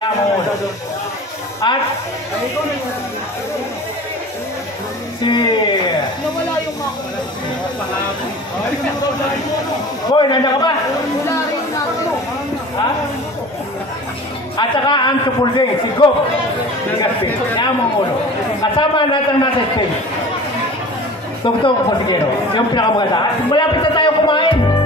At si Boy, nandiyan ka ba? Ha? At saka ang Tupulding, si Gob Bigaspin, na mga ulo. Kasama natin natin Spain. Tugtog po si Kero. Yung pinakamaganda. Malapit na tayo kumain.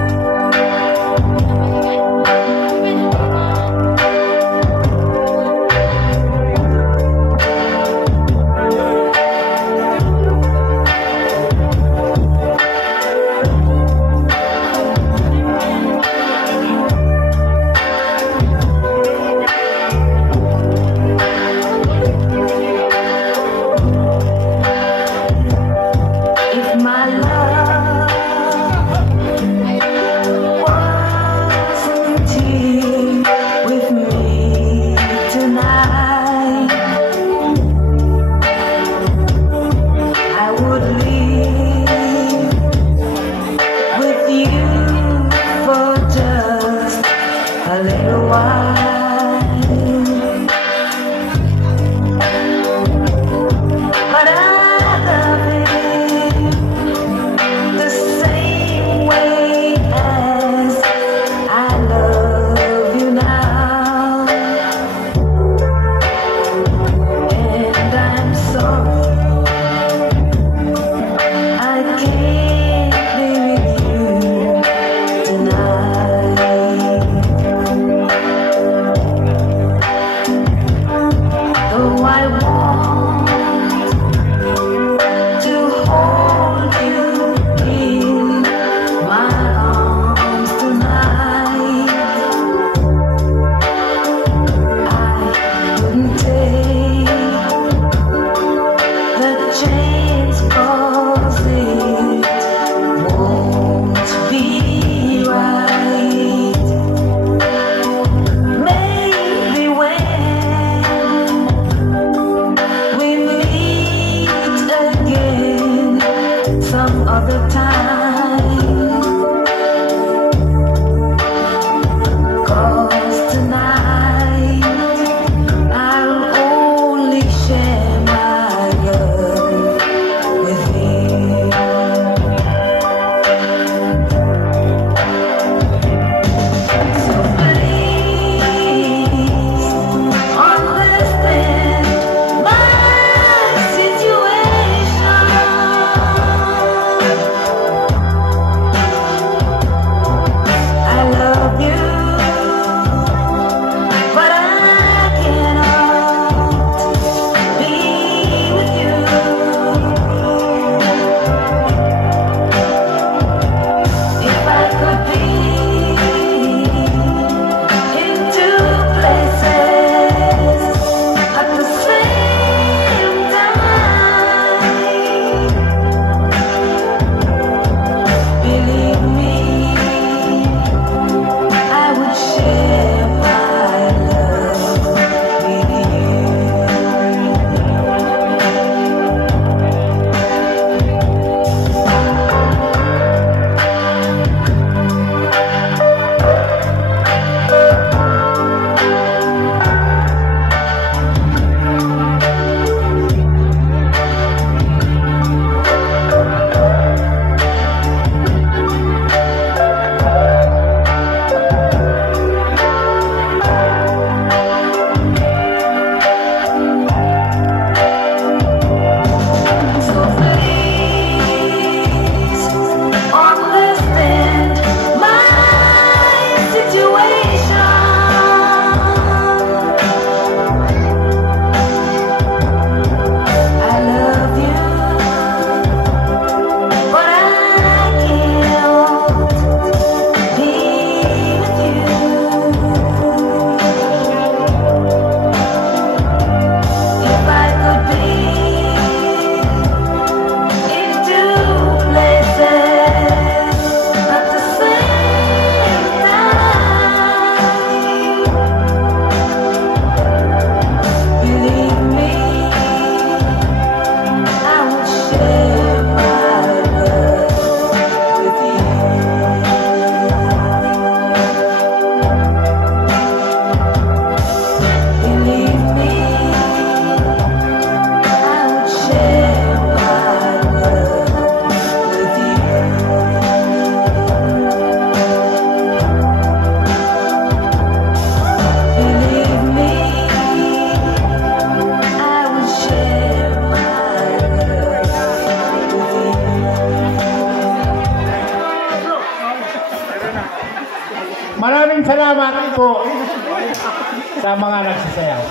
sa mga nagsasayaw.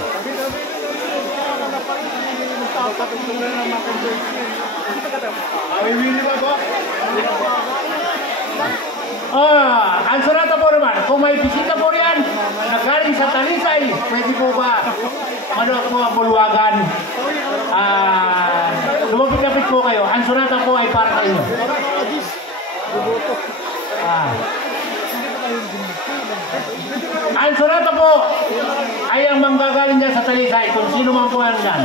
Ang surata po naman, kung may bisita po riyan na galing sa Talisay, pwede po ba manood po ang bulwagan? Lumapit-lapit po kayo. Ang surata po ay para sa inyo. Ang surata po ay ang manggagaling dyan sa Talisay, kung sino man po yan dyan.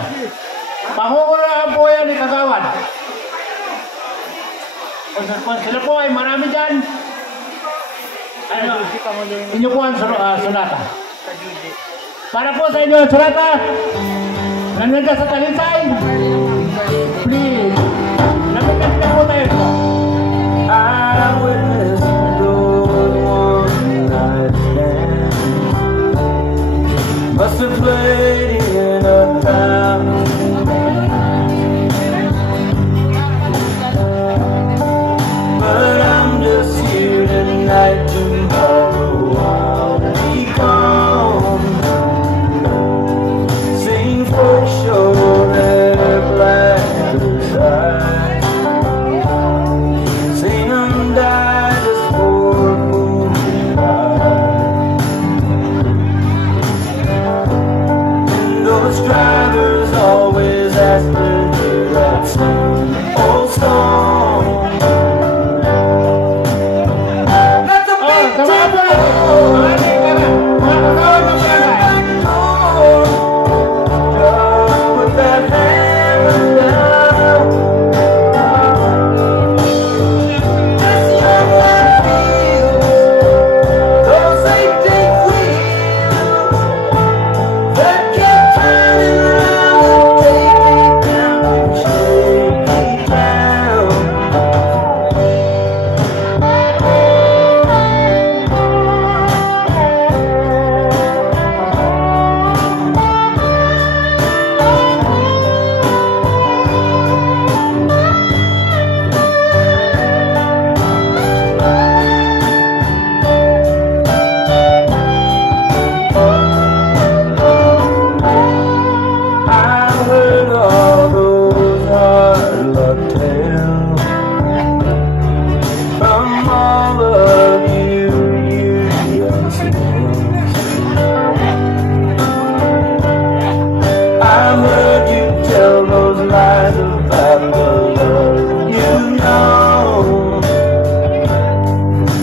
Pangungunahan po yan ni Kagawad. Kung sila po ay marami dyan, inyo po ang sunata. Para po sa inyo ang sunata, nandiyan sa Talisay, please, lapit na po tayo ito. I witnessed those one night stands. Must have played in a thousand bands. But I'm just here tonight. Tomorrow I'll be gone. Sing folk show their black side. Drivers always ask me to that same old song. That's a big door. Just put that hammer down. This young man feels those 18 wheels that keep turning around and take me down, shake me down. I heard all those hard luck tales from all of you youngsters. I've heard you tell those lies about the love you know,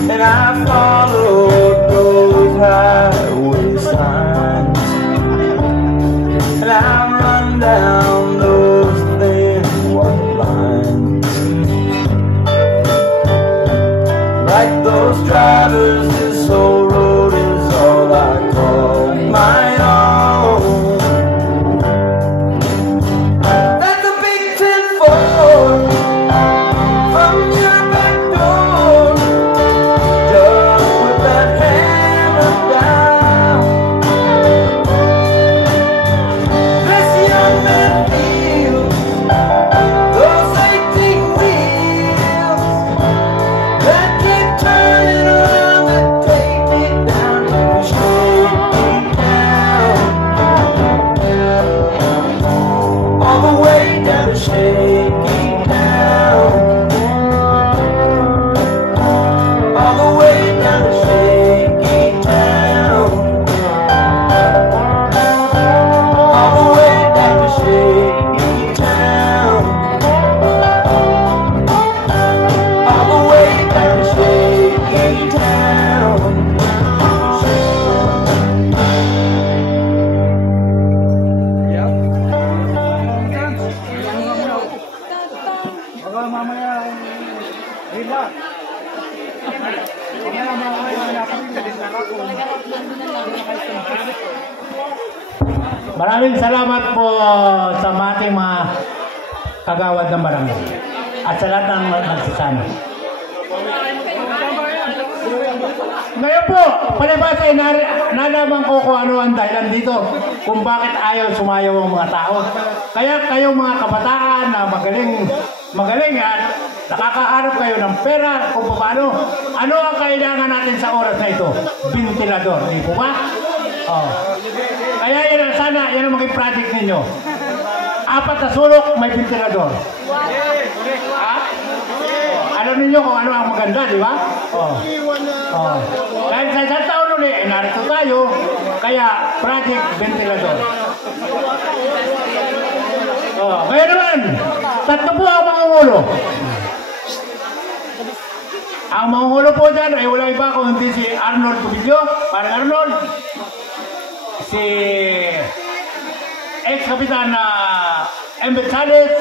and I followed those highway signs. And I run down those thin white lines. Like those drivers, this whole road is all I call my own. That's a big 10-4 from your back door. Just put that hammer down. This young man feels those 18 wheels that keep turning around and take me down, shake me down, all the way down, shake me down, all the way down, shake me down. All the way down to Shaky Town. All the way down to Shaky Town. Maraming salamat po sa ating mga kagawad ng barangay at sa lahat ng nagsasama. Ngayon po, palibas ay nalaman ko kung ano ang dahilan dito kung bakit ayaw sumayaw ang mga tao. Kaya kayong mga kabataan na magaling at nakakaharap kayo ng pera kung paano. Ano ang kailangan natin sa oras na ito? Ventilador, di po ba? Oh. yan ang maging project ninyo. 4 na sulok, may ventilador. Ha? Alam niyo kung ano ang maganda, di ba? Dahil sa isang taon ulit, narito tayo, kaya project ventilador. Ngayon naman, 3 po ang mangungulo. Ang mangungulo po dyan ay wala iba kung hindi si Arnold Tubilio, parang Arnold, si ex-kapitan na Embet Salit,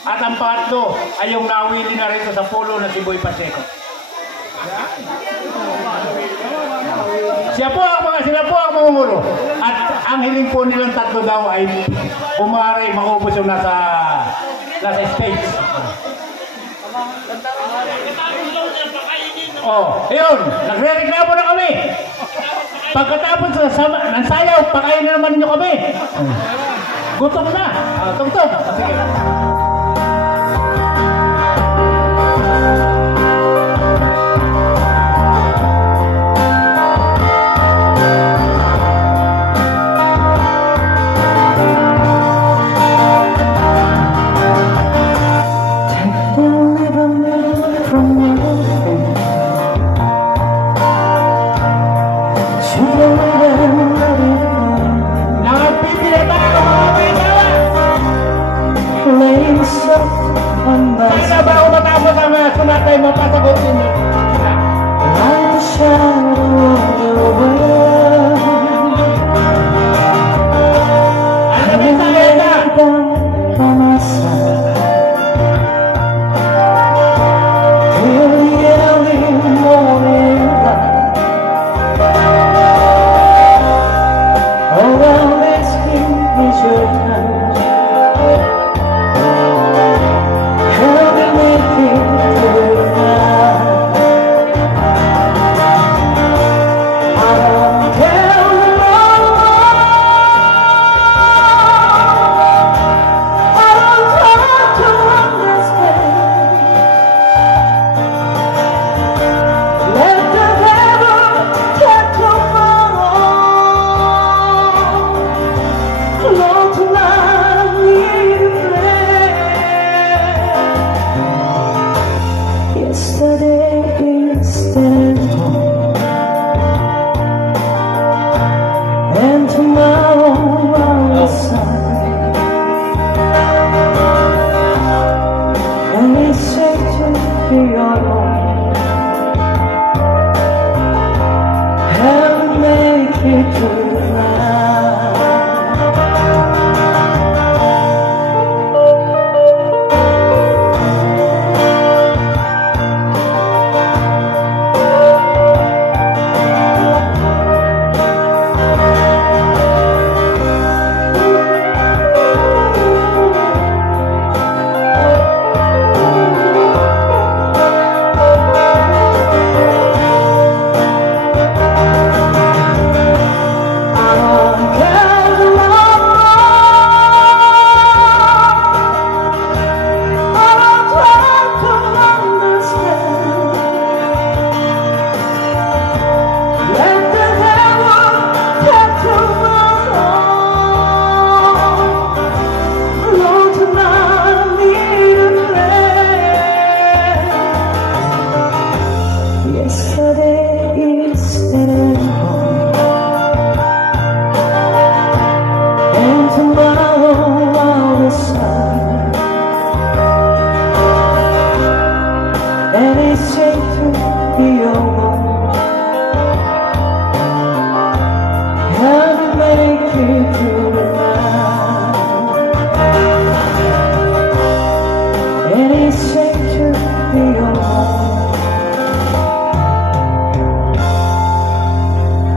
at ang pangatlo ay yung nawili na rito sa polo na si Boy Pacheco. Sila po ang mangungulo. At ang hiling po nilang 3 daw ay umaray maubos yung nasa stage. Ayun, nagre-reklamo na kami. Pagkatapos ng sayaw, pakain na naman ninyo kami. Gutom na. Tugtog. Sige. Paano ba ako matapos ang sunatay mo pasagutin mo? Like the shadow of your world, Ano ba sa leta? by my side. Till the early morning light. All I'm asking is your time. Help me make it through now. I don't care anymore. I don't try to understand. Let the devil take tomorrow. Lord, tonight we pray. Yesterday is still gone, and tomorrow I will sign. And it's safe to be alone. Help me make it through now. Yesterday is still gone, and tomorrow I will sign. And it's safe to be alone. Help me make it through the night. And it's safe to be alone.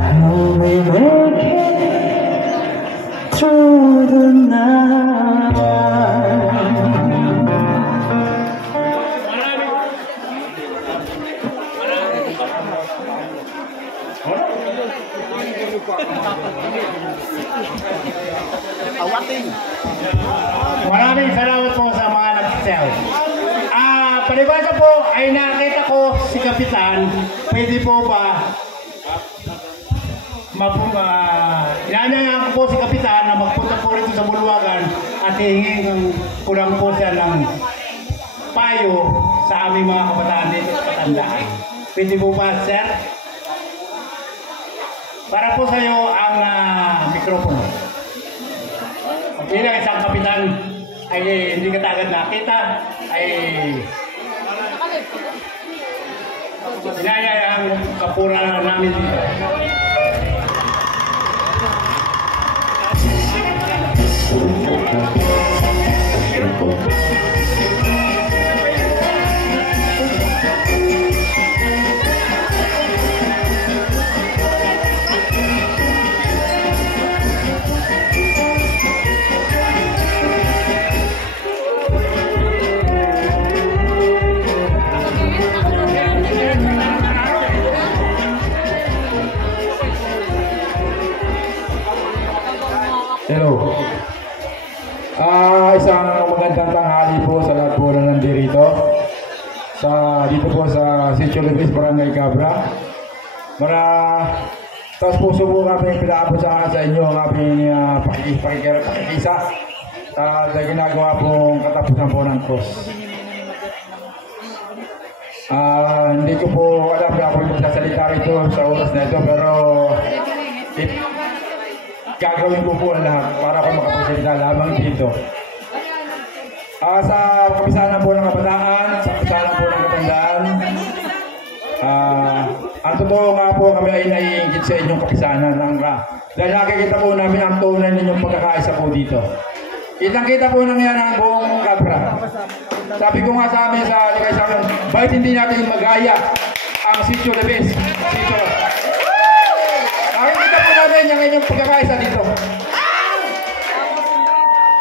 Help me make it through the night. Maraming salamat po sa mga nag-sell. Palibasa po ay nakita ko si Kapitan. Pwede po ba inanyayahan ko po si Kapitan na dito sa Bulwagan at hihingi ng kulang po siya ng payo sa aming mga kabataan dito sa Katandaan. Pwede po ba, sir? Para po sa iyo ang mikropono. Bilang isang kapitan ay hindi ka agad nakita ay sinaya ang kapura namin dito. Hello. Isang magandang tanghali po sa lahat po na nandito dito po sa Sitio Libis, Barangay Cabra. Taos puso po kami pinakapos sa inyo ang aming pakikisa sa ginagawa pong katapusan po ng cross. Hindi ko po alam na ako magsasalita rito sa oras na ito, pero gagawin ko po ang lahat para ako makapagsalita lamang dito. Sa kapisanan po ng kabataan, sa kapisanan po ng katandaan, ang totoo nga po kami ay naiingit sa inyong kapisanan. Dahil nakikita po namin ang tunay ninyong pagkakaisa po dito. Kitang-kita po nang yan ang buong Cabra. Sabi ko nga sa amin sa likay sa amin, bakit hindi natin magaya ang Sitio Libis? Nakikita po namin yung inyong pagkakaisa dito.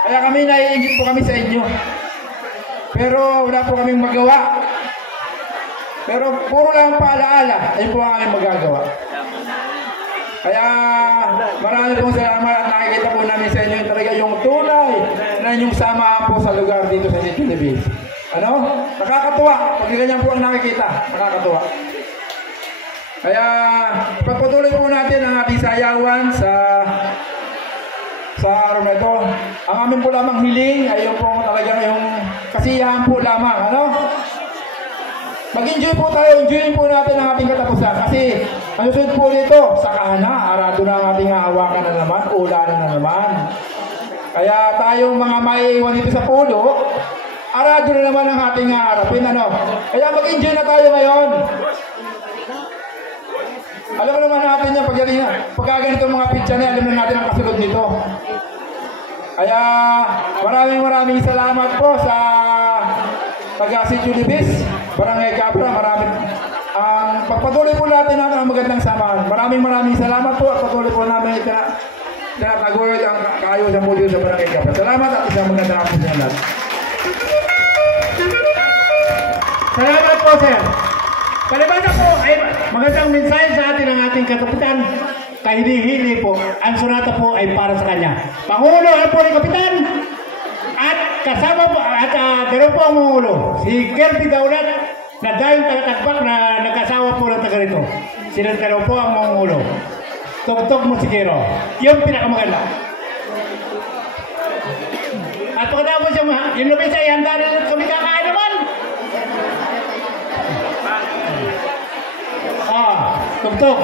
Kaya kami naiingit po kami sa inyo. Pero wala po kaming magawa. Pero puro lang paalaala, ay po ang aming magagawa. Kaya marami pong salamat at nakikita po namin sa inyo talaga yung tunay na inyong samahan po sa lugar dito sa Sitio Libis. Ano? Nakakatuwa. Pag ganyan po ang nakikita, nakakatuwa. Kaya pagpatuloy po natin ang ating sayawan sa araw na ito. Ang amin po lamang hiling ay yung po talagang yung kasiyahan po lamang. Ano? Mag-enjoy po tayo, enjoyin po natin ang ating katapusan. Kasi ang susunod po dito, saka na, arado na ang ating hawakan na naman, ulanan na naman. Kaya tayong mga maiiwan dito sa pulo, arado na naman ang ating harapin. Ano? Kaya mag-enjoy na tayo ngayon. Alam mo naman natin yan, pagka ganito mga pizza na, alam na natin ang kasunod nito. Kaya maraming salamat po sa taga-Sitio Libis, Barangay Cabra. Ang pagpatuloy po natin ang magandang samahan. Maraming salamat po at patuloy po namin tinataguyod ang kaayusan po dito sa Barangay Cabra. Salamat at isang magandang hapon sa lahat. Salamat po, sir. Palibasa po ay magandang mensahe sa atin ang ating kapitan. Kahili-hili po, ang sonata po ay para sa kanya. Pangulo po ni Kapitan at kasama po at dalawa po ang Pangulo, si Kirby Daulat na dahil taga-tagbak na nag-asawa po ng taga rito. Sila dalawa po ang Pangulo. Tugtog musikero. Yung pinakamaganda. At pagkatapos yung Libis ay handa rin kami kakain naman. Tugtog.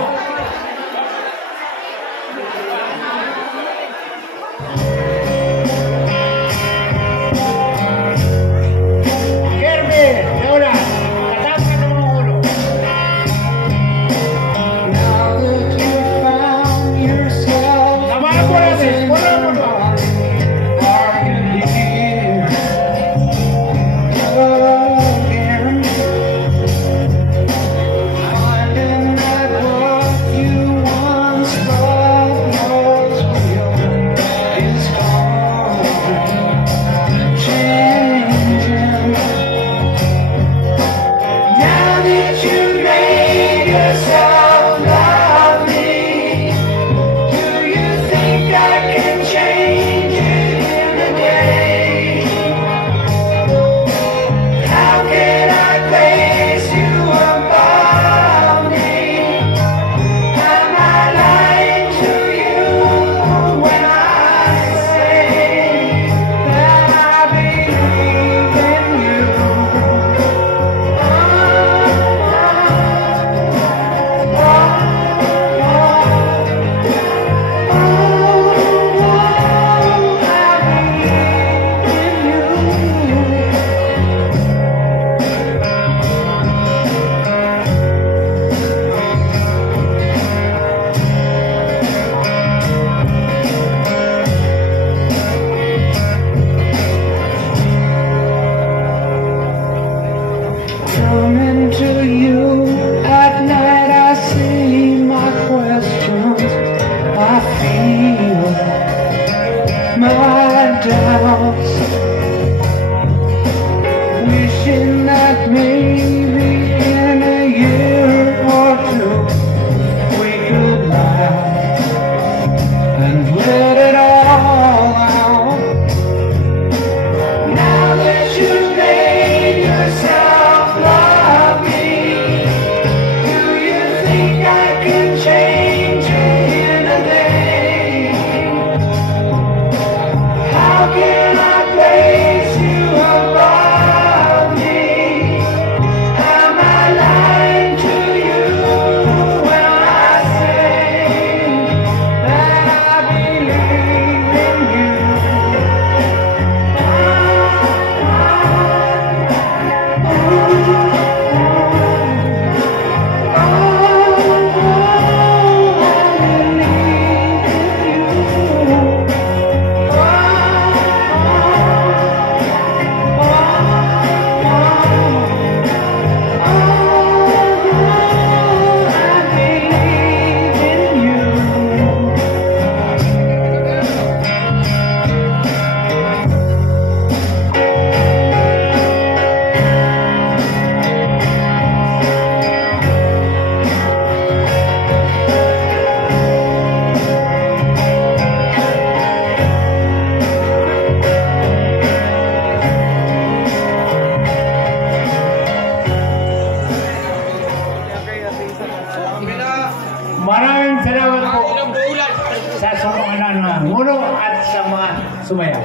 sumaya.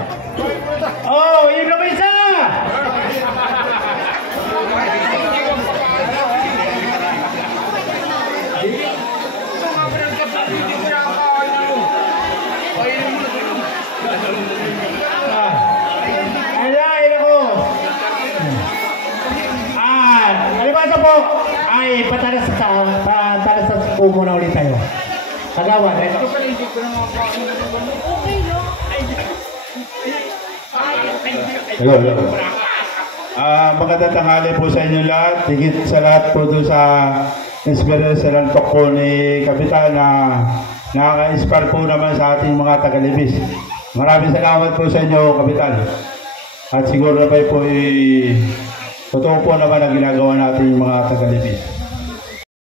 Oh, yun na ba isa? Alain ako. Kalibasa po. Ay, patalas sa suko muna ulit tayo. Kagawa, eh. Hello, hello. Magandang tanghali po sa inyo lahat. Higit sa lahat po doon sa inspirational talk po ni Kapitan na nakaka-inspire po naman sa ating mga tagalibis. Maraming salamat po sa inyo, Kapitan. At siguro na po totoo po naman ang ginagawa natin yung mga tagalibis.